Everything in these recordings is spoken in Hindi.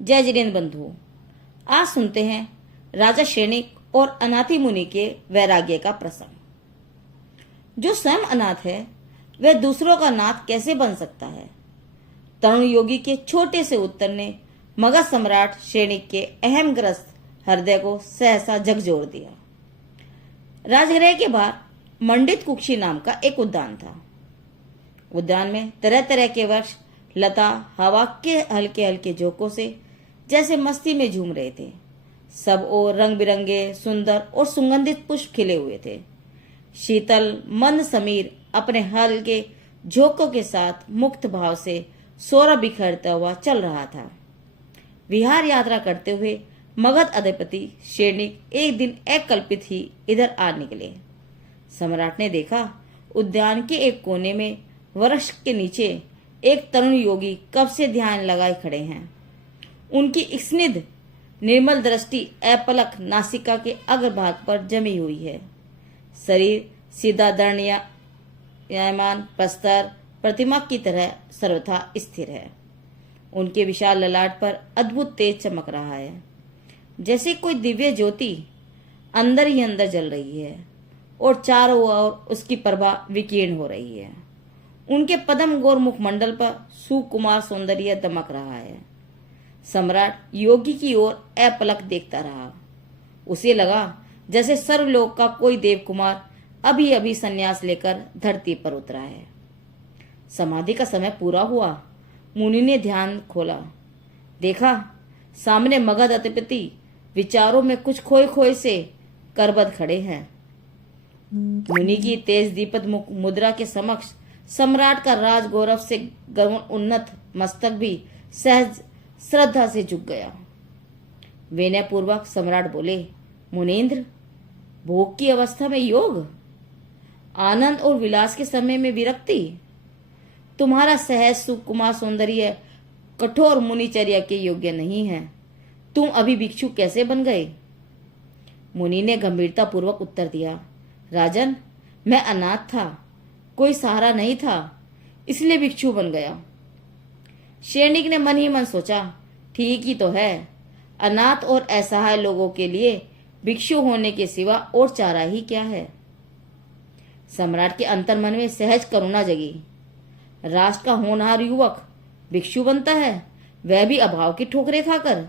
जय जिनेन्द्र बंधु, आज सुनते हैं राजा शेणिक और अनाथी मुनि के वैराग्य का प्रसंग। जो स्वयं अनाथ है वह दूसरों का नाथ कैसे बन सकता है? तरुण योगी के छोटे से उत्तर ने मगध सम्राट शेणिक के अहम ग्रस्त हृदय को सहसा झकझोर दिया। राजगृह के बाहर मंडित कुक्षी नाम का एक उद्यान था। उद्यान में तरह तरह के वृक्ष, लता हवा के हल्के हल्के झोंकों से जैसे मस्ती में झूम रहे थे। सब ओर रंग बिरंगे सुंदर और सुगंधित पुष्प खिले हुए थे। शीतल मंद समीर अपने हल्के झोंकों के साथ मुक्त भाव से सौरभ बिखरता हुआ चल रहा था। विहार यात्रा करते हुए मगध अधिपति शेणिक एक दिन अकल्पित ही इधर आ निकले। सम्राट ने देखा उद्यान के एक कोने में वृक्ष के नीचे एक तरुण योगी कब से ध्यान लगाए खड़े हैं। उनकी स्निग्ध निर्मल दृष्टि अपलक नासिका के अग्रभाग पर जमी हुई है। शरीर सीधा दंडयमान प्रस्तर प्रतिमा की तरह सर्वथा स्थिर है। उनके विशाल ललाट पर अद्भुत तेज चमक रहा है, जैसे कोई दिव्य ज्योति अंदर ही अंदर जल रही है और चारों ओर उसकी प्रभा विकीर्ण हो रही है। उनके पद्म गौर मुखमंडल पर सुकुमार सौंदर्य दमक रहा है। सम्राट योगी की ओर अपलक देखता रहा। उसे लगा जैसे सर्वलोक का कोई देव कुमार अभी अभी संन्यास लेकर धरती पर उतरा है। समाधि का समय पूरा हुआ। मुनि ने ध्यान खोला। देखा सामने मगध अधिपति विचारों में कुछ खोए खोए से करबद्ध खड़े हैं। मुनि की तेज दीपक मुद्रा के समक्ष सम्राट का राज गौरव से गगन उन्नत मस्तक भी सहज श्रद्धा से झुक गया। विनय पूर्वक सम्राट बोले, मुनीन्द्र, भोग की अवस्था में योग, आनंद और विलास के समय में विरक्ति। तुम्हारा सहज सुकुमार सौंदर्य कठोर मुनिचर्या के योग्य नहीं है। तुम अभी भिक्षु कैसे बन गए? मुनि ने गंभीरता पूर्वक उत्तर दिया, राजन, मैं अनाथ था, कोई सहारा नहीं था, इसलिए भिक्षु बन गया। शेणिक ने मन ही मन सोचा, ठीक ही तो है। अनाथ और असहाय लोगों के लिए भिक्षु होने के सिवा और चारा ही क्या है? सम्राट के अंतर्मन में सहज करुणा जगी। राष्ट्र का होनहार युवक भिक्षु बनता है, वह भी अभाव की ठोकरें खाकर।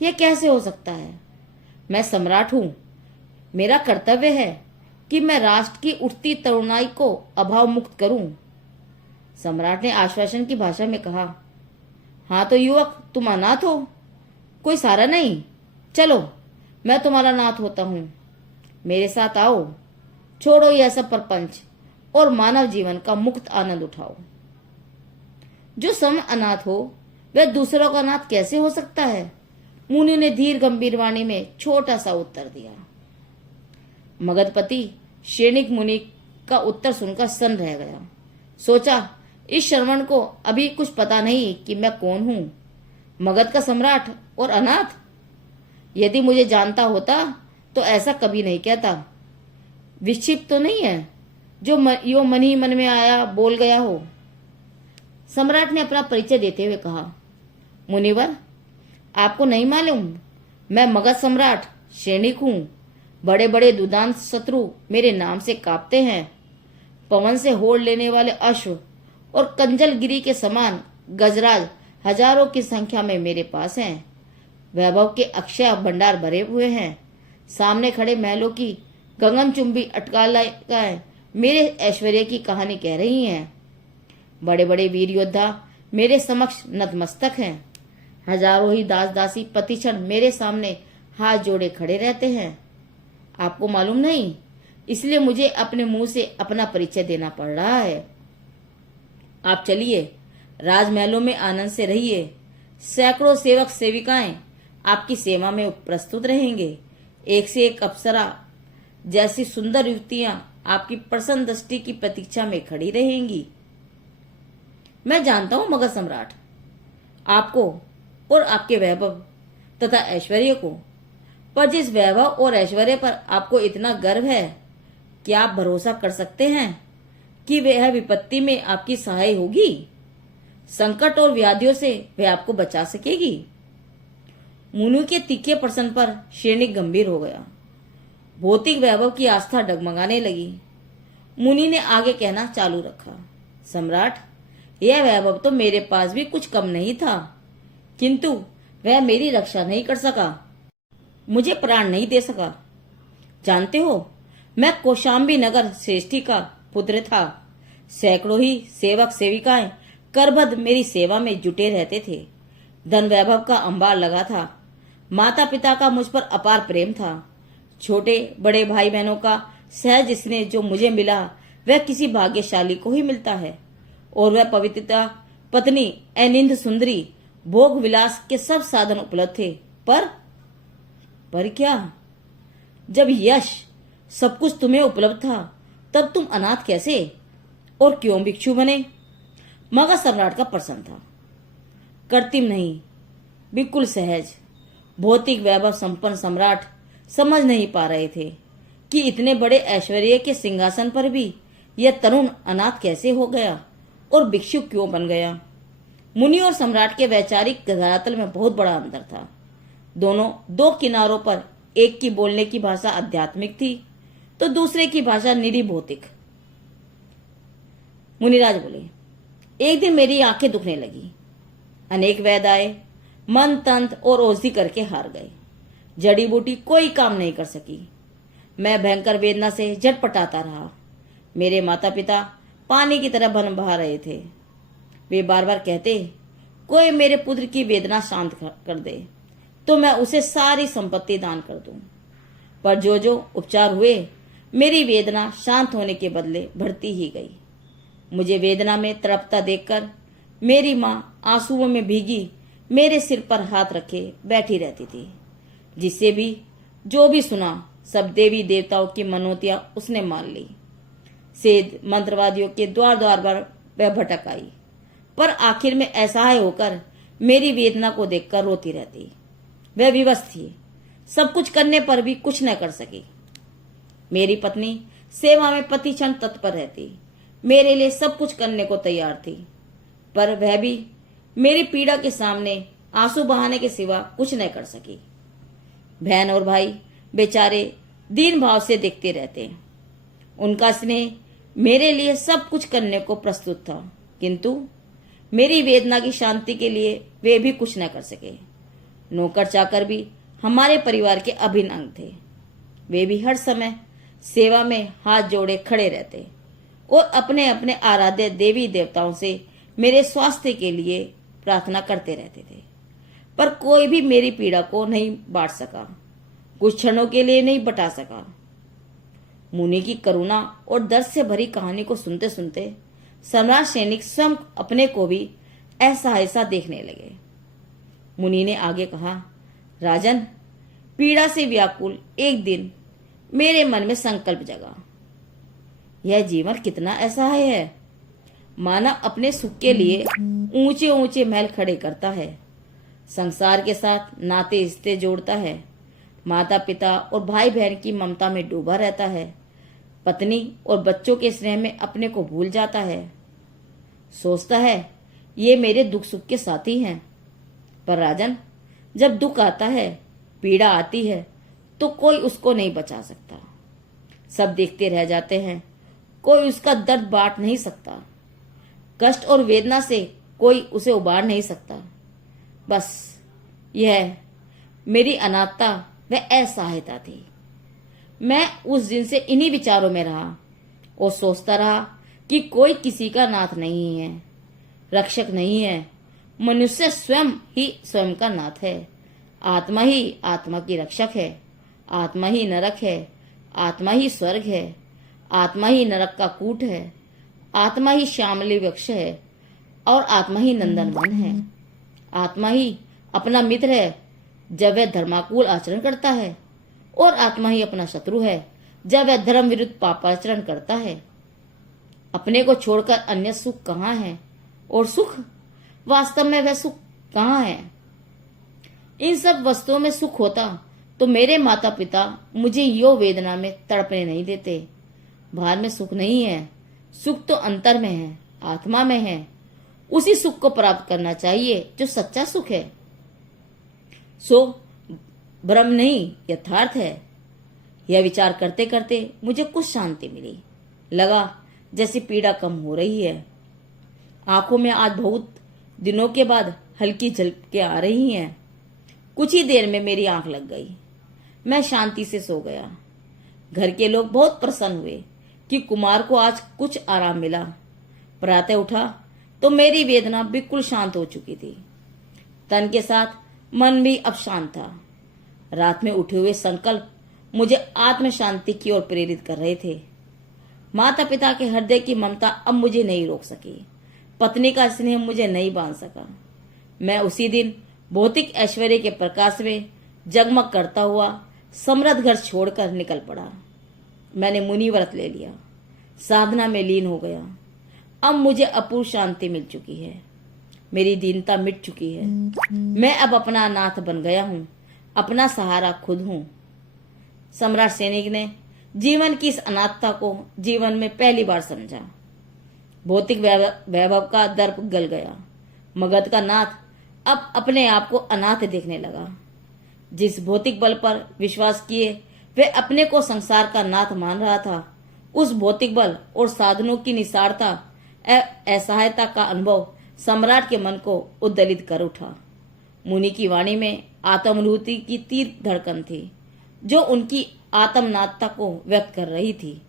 यह कैसे हो सकता है? मैं सम्राट हूं, मेरा कर्तव्य है कि मैं राष्ट्र की उठती तरुणाई को अभाव मुक्त करूं। सम्राट ने आश्वासन की भाषा में कहा, हाँ तो युवक, तुम अनाथ हो, कोई सहारा नहीं। चलो मैं तुम्हारा नाथ होता हूं, मेरे साथ आओ। छोड़ो यह सब प्रपंच और मानव जीवन का मुक्त आनंद उठाओ। जो स्वयं अनाथ हो वह दूसरों का नाथ कैसे हो सकता है? मुनि ने धीर गंभीर वाणी में छोटा सा उत्तर दिया। मगधपति शेणिक मुनि का उत्तर सुनकर सन्न रह गया। सोचा, इस श्रवण को अभी कुछ पता नहीं कि मैं कौन हूं, मगध का सम्राट और अनाथ। यदि मुझे जानता होता तो ऐसा कभी नहीं कहता। विक्षिप्त तो नहीं है जो यो मन ही मन में आया बोल गया हो? सम्राट ने अपना परिचय देते हुए कहा, मुनिवर, आपको नहीं मालूम, मैं मगध सम्राट शेणिक हूं। बड़े बड़े दुदांत शत्रु मेरे नाम से कांपते हैं। पवन से होड़ लेने वाले अश्व और कंजलगिरी के समान गजराज हजारों की संख्या में मेरे पास हैं। वैभव के अक्षय भंडार भरे हुए हैं। सामने खड़े महलों की गगनचुंबी अटकलें मेरे ऐश्वर्य की कहानी कह रही हैं। बड़े बड़े वीर योद्धा मेरे समक्ष नतमस्तक हैं। हजारों ही दास दासी प्रतिक्षण मेरे सामने हाथ जोड़े खड़े रहते हैं। आपको मालूम नहीं, इसलिए मुझे अपने मुंह से अपना परिचय देना पड़ रहा है। आप चलिए, राजमहलों में आनंद से रहिए। सैकड़ों सेवक सेविकाएं आपकी सेवा में प्रस्तुत रहेंगे। एक से एक अप्सरा जैसी सुंदर युवतियां आपकी प्रसन्न दृष्टि की प्रतीक्षा में खड़ी रहेंगी। मैं जानता हूं मगध सम्राट, आपको और आपके वैभव तथा ऐश्वर्य को, पर जिस वैभव और ऐश्वर्य पर आपको इतना गर्व है, क्या आप भरोसा कर सकते हैं कि वह विपत्ति में आपकी सहाय होगी? संकट और व्याधियों से वह आपको बचा सकेगी? मुनि के तीखे प्रश्न पर शेनिक गंभीर हो गया। भौतिक वैभव की आस्था डगमगाने लगी। मुनि ने आगे कहना चालू रखा, सम्राट, यह वैभव तो मेरे पास भी कुछ कम नहीं था, किंतु वह मेरी रक्षा नहीं कर सका, मुझे प्राण नहीं दे सका। जानते हो, मैं कौशाम्बी नगर श्रेष्ठी का पुत्र था। सैकड़ों ही सेवक सेविकाएं करबद्ध मेरी सेवा में जुटे रहते थे। धन वैभव का अंबार लगा था। माता पिता का मुझ पर अपार प्रेम था। छोटे बड़े भाई बहनों का सहज स्नेह जो मुझे मिला वह किसी भाग्यशाली को ही मिलता है, और वह पवित्रता, पत्नी, अनिंद सुंदरी, भोग विलास के सब साधन उपलब्ध थे। पर क्या? जब यश सब कुछ तुम्हें उपलब्ध था, तब तुम अनाथ कैसे और क्यों भिक्षु बने? मगध सम्राट का प्रश्न था। कृत्रिम नहीं, बिल्कुल सहज। भौतिक वैभव संपन्न सम्राट समझ नहीं पा रहे थे कि इतने बड़े ऐश्वर्य के सिंहासन पर भी यह तरुण अनाथ कैसे हो गया और भिक्षु क्यों बन गया। मुनि और सम्राट के वैचारिक धरातल में बहुत बड़ा अंतर था। दोनों दो किनारों पर, एक की बोलने की भाषा आध्यात्मिक थी तो दूसरे की भाषा निरी भौतिक। मुनिराज बोले, एक दिन मेरी आंखें दुखने लगी। अनेक वैद्य आए, मन तंत्र और औषधि करके हार गए। जड़ी बूटी कोई काम नहीं कर सकी। मैं भयंकर वेदना से झटपटाता रहा। मेरे माता पिता पानी की तरह बन बहा रहे थे। वे बार बार कहते, कोई मेरे पुत्र की वेदना शांत कर दे तो मैं उसे सारी संपत्ति दान कर दूं। पर जो जो उपचार हुए, मेरी वेदना शांत होने के बदले बढ़ती ही गई। मुझे वेदना में तड़पता देखकर मेरी माँ आंसुओं में भीगी मेरे सिर पर हाथ रखे बैठी रहती थी। जिसे भी जो भी सुना, सब देवी देवताओं की मनोतियां उसने मान ली। सेध मंत्रवादियों के द्वार द्वार पर वह भटक आई, पर आखिर में असहाय होकर मेरी वेदना को देखकर रोती रहती। वह विवश थी, सब कुछ करने पर भी कुछ न कर सकी। मेरी पत्नी सेवा में प्रति क्षण तत्पर रहती, मेरे लिए सब कुछ करने को तैयार थी, पर वह भी मेरी पीड़ा के सामने आंसू बहाने के सिवा कुछ न कर सकी। बहन और भाई बेचारे दीन भाव से देखते रहते। उनका स्नेह मेरे लिए सब कुछ करने को प्रस्तुत था, किंतु मेरी वेदना की शांति के लिए वे भी कुछ न कर सके। नौकर चाकर भी हमारे परिवार के अभिन्न अंग थे। वे भी हर समय सेवा में हाथ जोड़े खड़े रहते और अपने अपने आराध्य देवी देवताओं से मेरे स्वास्थ्य के लिए प्रार्थना करते रहते थे, पर कोई भी मेरी पीड़ा को नहीं बांट सका, कुछ क्षणों के लिए नहीं बटा सका। मुनि की करुणा और दर्द से भरी कहानी को सुनते सुनते सम्राट सैनिक स्वयं अपने को भी ऐसा ऐसा देखने लगे। मुनि ने आगे कहा, राजन, पीड़ा से व्याकुल एक दिन मेरे मन में संकल्प जगा। यह जीवन कितना असहाय है। मानव अपने सुख के लिए ऊंचे ऊंचे महल खड़े करता है, संसार के साथ नाते रिश्ते जोड़ता है, माता पिता और भाई बहन की ममता में डूबा रहता है, पत्नी और बच्चों के स्नेह में अपने को भूल जाता है। सोचता है ये मेरे दुख सुख के साथी हैं। पर राजन, जब दुख आता है, पीड़ा आती है, तो कोई उसको नहीं बचा सकता। सब देखते रह जाते हैं, कोई उसका दर्द बांट नहीं सकता। कष्ट और वेदना से कोई उसे उबार नहीं सकता। बस यह मेरी अनाथता व असहायता थी। मैं उस दिन से इन्हीं विचारों में रहा और सोचता रहा कि कोई किसी का नाथ नहीं है, रक्षक नहीं है। मनुष्य स्वयं ही स्वयं का नाथ है। आत्मा ही आत्मा की रक्षक है। आत्मा ही नरक है। आत्मा ही स्वर्ग है। आत्मा ही नरक का कूट है। आत्मा ही श्यामली वृक्ष है और आत्मा ही नंदनवन है। आत्मा ही अपना मित्र है जब वह धर्माकुल आचरण करता है, और आत्मा ही अपना शत्रु है जब वह धर्म विरुद्ध पापाचरण करता है। अपने को छोड़कर अन्य सुख कहाँ है, और सुख वास्तव में वह सुख कहाँ है? इन सब वस्तुओं में सुख होता तो मेरे माता पिता मुझे यो वेदना में तड़पने नहीं देते। बाहर में सुख नहीं है, सुख तो अंतर में है, आत्मा में है। उसी सुख को प्राप्त करना चाहिए जो सच्चा सुख है। सो भ्रम नहीं यथार्थ है। यह विचार करते करते मुझे कुछ शांति मिली। लगा जैसे पीड़ा कम हो रही है। आंखों में आज बहुत दिनों के बाद हल्की झलकें आ रही हैं। कुछ ही देर में मेरी आंख लग गई। मैं शांति से सो गया। घर के लोग बहुत प्रसन्न हुए कि कुमार को आज कुछ आराम मिला। प्रातः उठा तो मेरी वेदना बिल्कुल शांत हो चुकी थी। तन के साथ मन भी अब शांत था। रात में उठे हुए संकल्प मुझे आत्म शांति की ओर प्रेरित कर रहे थे। माता पिता के हृदय की ममता अब मुझे नहीं रोक सकी। पत्नी का स्नेह मुझे नहीं बांध सका। मैं उसी दिन भौतिक ऐश्वर्य के प्रकाश में जगमग करता हुआ समृद्ध घर छोड़कर निकल पड़ा। मैंने मुनि व्रत ले लिया, साधना में लीन हो गया। अब मुझे अपूर्व शांति मिल चुकी है। मेरी दीनता मिट चुकी है। मैं अब अपना नाथ बन गया हूं, अपना सहारा खुद हूं। सम्राट सैनिक ने जीवन की इस अनाथता को जीवन में पहली बार समझा। भौतिक वैभव का दर्प गल गया। मगध का नाथ अब अपने आप को अनाथ देखने लगा। जिस भौतिक बल पर विश्वास किए वे अपने को संसार का नाथ मान रहा था, उस भौतिक बल और साधनों की निसारता असहायता का अनुभव सम्राट के मन को उद्दलित कर उठा। मुनि की वाणी में आत्मानुभूति की तीव्र धड़कन थी, जो उनकी आत्मनाथता को व्यक्त कर रही थी।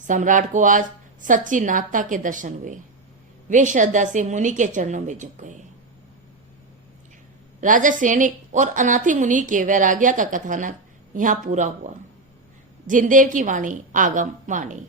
सम्राट को आज सच्ची नाथता के दर्शन हुए। वे श्रद्धा से मुनि के चरणों में झुक गए। राजा सैनिक और अनाथी मुनि के वैराग्य का कथानक यहाँ पूरा हुआ। जिनदेव की वाणी आगम वाणी।